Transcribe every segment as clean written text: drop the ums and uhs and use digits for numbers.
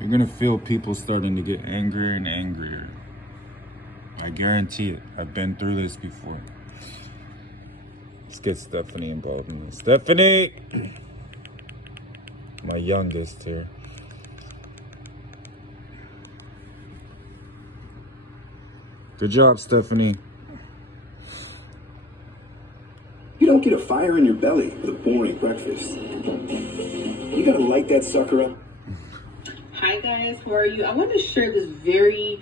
You're gonna feel people starting to get angrier and angrier. I guarantee it. I've been through this before. Let's get Stephanie involved in this. Stephanie! My youngest here. Good job, Stephanie. You don't get a fire in your belly with a boring breakfast. You gotta light that sucker up. Hi guys, how are you? I want to share this very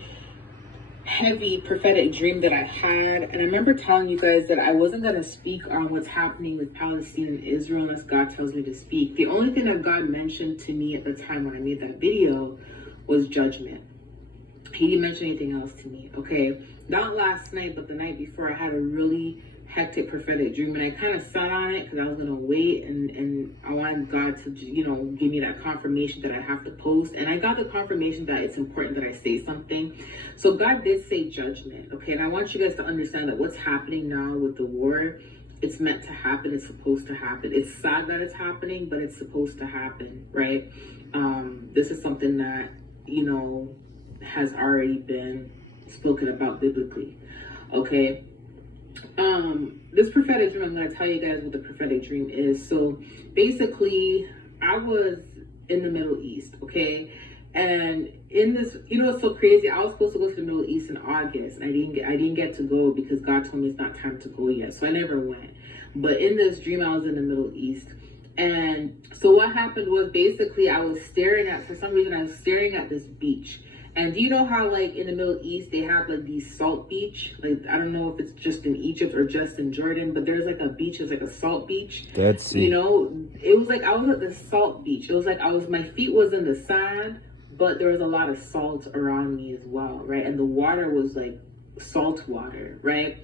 heavy prophetic dream that I had. And I remember telling you guys that I wasn't going to speak on what's happening with Palestine and Israel unless God tells me to speak. The only thing that God mentioned to me at the time when I made that video was judgment. He didn't mention anything else to me, okay? Not last night, but the night before, I had a really hectic prophetic dream, and I kind of sat on it because I was going to wait, and I wanted God to, you know, give me that confirmation that I have to post. And I got the confirmation that it's important that I say something. So God did say judgment, okay? And I want you guys to understand that what's happening now with the war, it's meant to happen. It's supposed to happen. It's sad that it's happening, but it's supposed to happen, right? This is something that, you know, has already been spoken about biblically, okay? This prophetic dream, I'm going to tell you guys what the prophetic dream is. So basically, I was in the Middle East, okay? And in this, you know, it's so crazy. I was supposed to go to the Middle East in August, and I didn't get to go because God told me it's not time to go yet. So I never went. But in this dream, I was in the Middle East. And so what happened was basically for some reason, I was staring at this beach. And do you know how, like, in the Middle East, they have, like, these salt beach? Like, I don't know if it's just in Egypt or just in Jordan, but there's, like, a beach, it's like a salt beach. Dead Sea. You know, it was like I was at the salt beach. It was like my feet was in the sand, but there was a lot of salt around me as well, right? And the water was, like, salt water, right?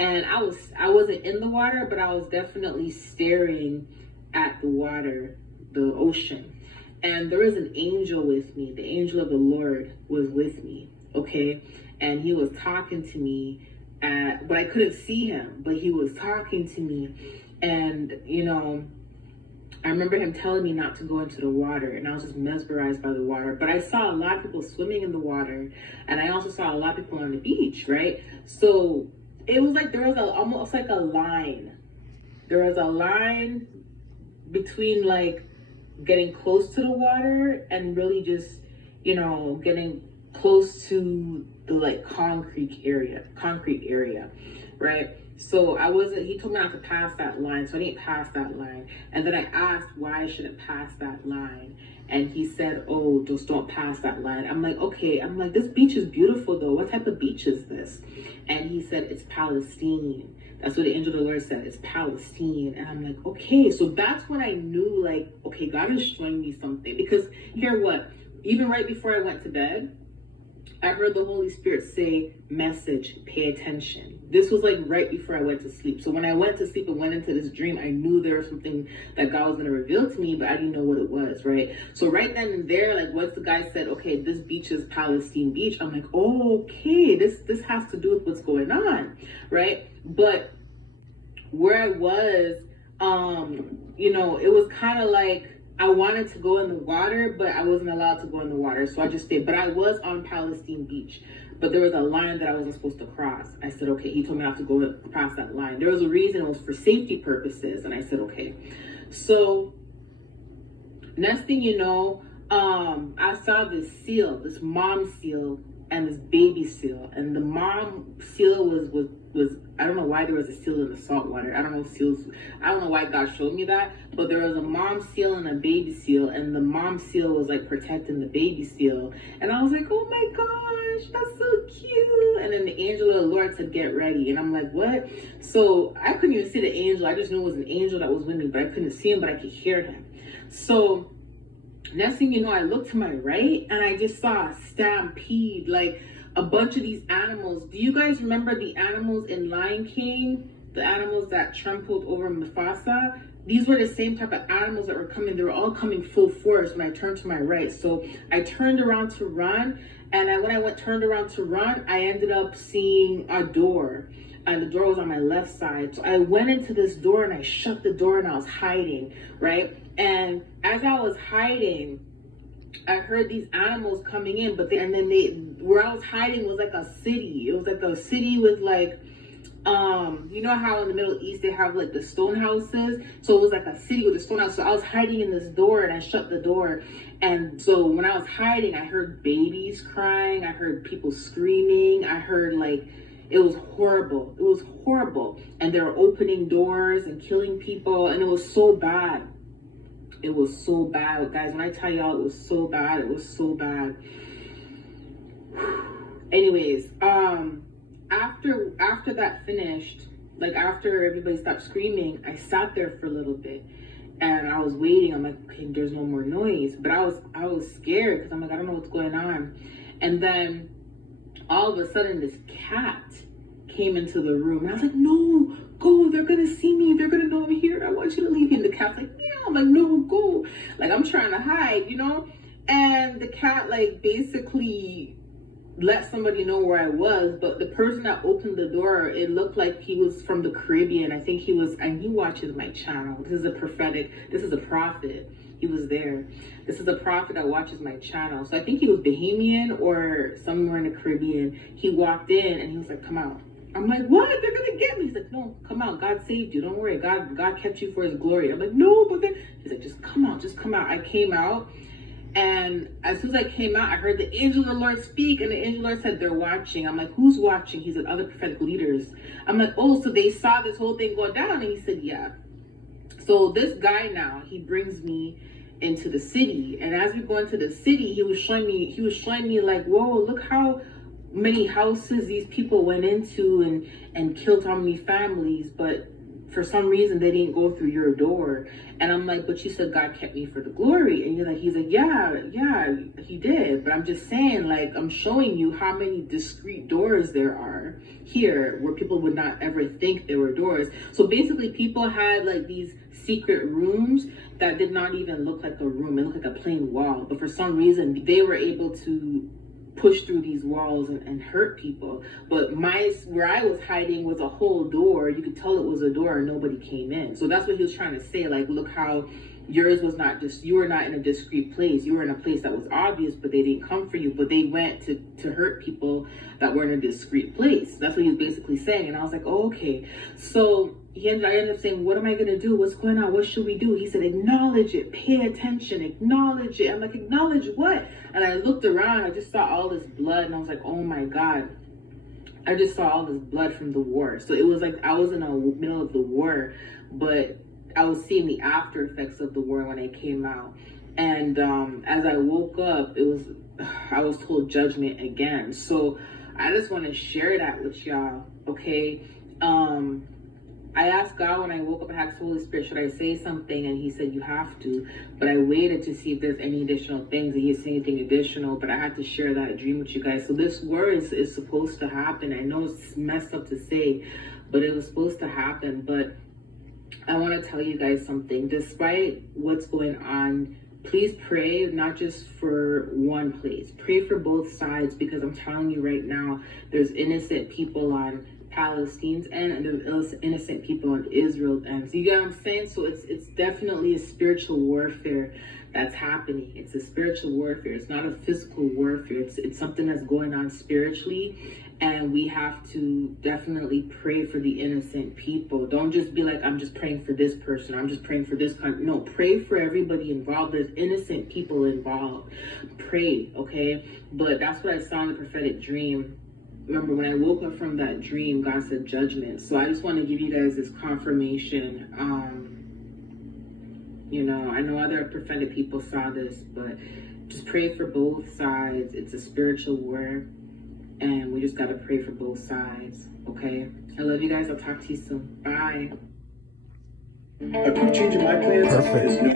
And I wasn't in the water, but I was definitely staring at the water, the ocean. And there was an angel with me. The angel of the Lord was with me, okay? And he was talking to me, but I couldn't see him, but he was talking to me. And, you know, I remember him telling me not to go into the water, and I was just mesmerized by the water. But I saw a lot of people swimming in the water, and I also saw a lot of people on the beach, right? So it was like there was almost like a line. There was a line between, like, getting close to the water and really just, you know, getting close to the, like, concrete area, right? So he told me not to pass that line, so I didn't pass that line. And then I asked why I shouldn't pass that line, and he said, oh, just don't pass that line. I'm like, okay. I'm like, this beach is beautiful though. What type of beach is this? And he said, it's Palestine. That's what the angel of the Lord said. It's Palestine. And I'm like, okay. So that's when I knew, like, okay, God is showing me something. Because hear what? Even right before I went to bed, I heard the Holy Spirit say, message, pay attention. This was like right before I went to sleep. So when I went to sleep and went into this dream, I knew there was something that God was going to reveal to me, but I didn't know what it was, right? So right then and there, like, once the guy said, okay, this beach is Palestine Beach, I'm like, oh, okay, this has to do with what's going on, right? But where I was, you know, it was kind of like, I wanted to go in the water, but I wasn't allowed to go in the water, so I just stayed. But I was on Palestine Beach, but there was a line that I wasn't supposed to cross. I said, okay, he told me not to go across that line. There was a reason, it was for safety purposes, and I said, okay. So next thing you know, I saw this seal, this mom seal, and this baby seal. And the mom seal was I don't know why there was a seal in the salt water. I don't know why God showed me that, but there was a mom seal and a baby seal, and the mom seal was like protecting the baby seal. And I was like, oh my gosh, that's so cute. And then the angel of the Lord said, get ready. And I'm like, what? So I couldn't even see the angel. I just knew it was an angel that was with me, but I couldn't see him, but I could hear him. So next thing you know, I looked to my right and I just saw a stampede, like a bunch of these animals. Do you guys remember the animals in Lion King? The animals that trampled over Mufasa? These were the same type of animals that were coming. They were all coming full force when I turned to my right. So I turned around to run, and when I turned around to run, I ended up seeing a door. And the door was on my left side. So I went into this door and I shut the door and I was hiding, right? And as I was hiding, I heard these animals coming in, and then where I was hiding was like a city. It was like a city with like, you know how in the Middle East they have like the stone houses? So it was like a city with a stone house. So I was hiding in this door and I shut the door. And so when I was hiding, I heard babies crying. I heard people screaming. I heard like, it was horrible. It was horrible. And they were opening doors and killing people. And it was so bad. It was so bad, guys. When I tell y'all it was so bad, it was so bad. Anyways, after that finished, like after everybody stopped screaming, I sat there for a little bit and I was waiting. I'm like, okay, there's no more noise. But I was scared because I'm like, I don't know what's going on. And then all of a sudden this cat came into the room and I was like, no, go, they're gonna see me, they're gonna know I'm here, I want you to leave. And the cat's like, meow. I'm like, no, go. Like I'm trying to hide, you know? And the cat like basically let somebody know where I was, but the person that opened the door, it looked like he was from the Caribbean. I think he was, and he watches my channel. This is a prophet. He was there. This is a prophet that watches my channel. So I think he was Bahamian or somewhere in the Caribbean. He walked in and he was like, come out. I'm like, what? They're gonna get me. He's like, no, come out. God saved you. Don't worry. God kept you for his glory. I'm like, no, but then he's like, just come out. Just come out. I came out. And as soon as I came out, I heard the angel of the Lord speak, and the angel of the Lord said, they're watching. I'm like, who's watching? He said, other prophetic leaders. I'm like, oh, so they saw this whole thing go down? And he said, yeah. So this guy now, he brings me into the city. And as we go into the city, he was showing me like, whoa, look how many houses these people went into and killed how many families. But for some reason, they didn't go through your door. And I'm like, but you said God kept me for the glory. And he's like, yeah, he did. But I'm just saying, like, I'm showing you how many discreet doors there are here where people would not ever think there were doors. So basically, people had like these secret rooms that did not even look like a room. It looked like a plain wall. But for some reason, they were able to push through these walls and hurt people. But where I was hiding was a whole door. You could tell it was a door and nobody came in. So that's what he was trying to say. Like, look how yours was not just, you were not in a discreet place. You were in a place that was obvious, but they didn't come for you. But they went to hurt people that were in a discreet place. That's what he was basically saying. And I was like, oh, okay. So I ended up saying, what am I going to do? What's going on? What should we do? He said, acknowledge it, pay attention, acknowledge it. I'm like, acknowledge what? And I looked around, I just saw all this blood and I was like, oh my God. I just saw all this blood from the war. So it was like I was in the middle of the war, but I was seeing the after effects of the war when I came out. And as I woke up, I was told judgment again. So I just want to share that with y'all, okay? I asked God when I woke up, I asked the Holy Spirit, should I say something? And he said, you have to. But I waited to see if there's any additional things, and he didn't say anything additional, but I had to share that dream with you guys. So this war is supposed to happen. I know it's messed up to say, but it was supposed to happen. But I want to tell you guys something. Despite what's going on, please pray, not just for one place. Pray for both sides, because I'm telling you right now, there's innocent people on Palestine's end and there's innocent people in Israel's end. So you get what I'm saying? So it's definitely a spiritual warfare that's happening. It's a spiritual warfare. It's not a physical warfare. It's something that's going on spiritually, and we have to definitely pray for the innocent people. Don't just be like, I'm just praying for this person, I'm just praying for this country. No, pray for everybody involved. There's innocent people involved. Pray, okay? But that's what I saw in the prophetic dream. Remember, when I woke up from that dream, God said judgment. So I just want to give you guys this confirmation. You know, I know other prophetic people saw this, but just pray for both sides. It's a spiritual war, and we just got to pray for both sides, okay? I love you guys. I'll talk to you soon. Bye. I keep changing my plans. Perfect. There's no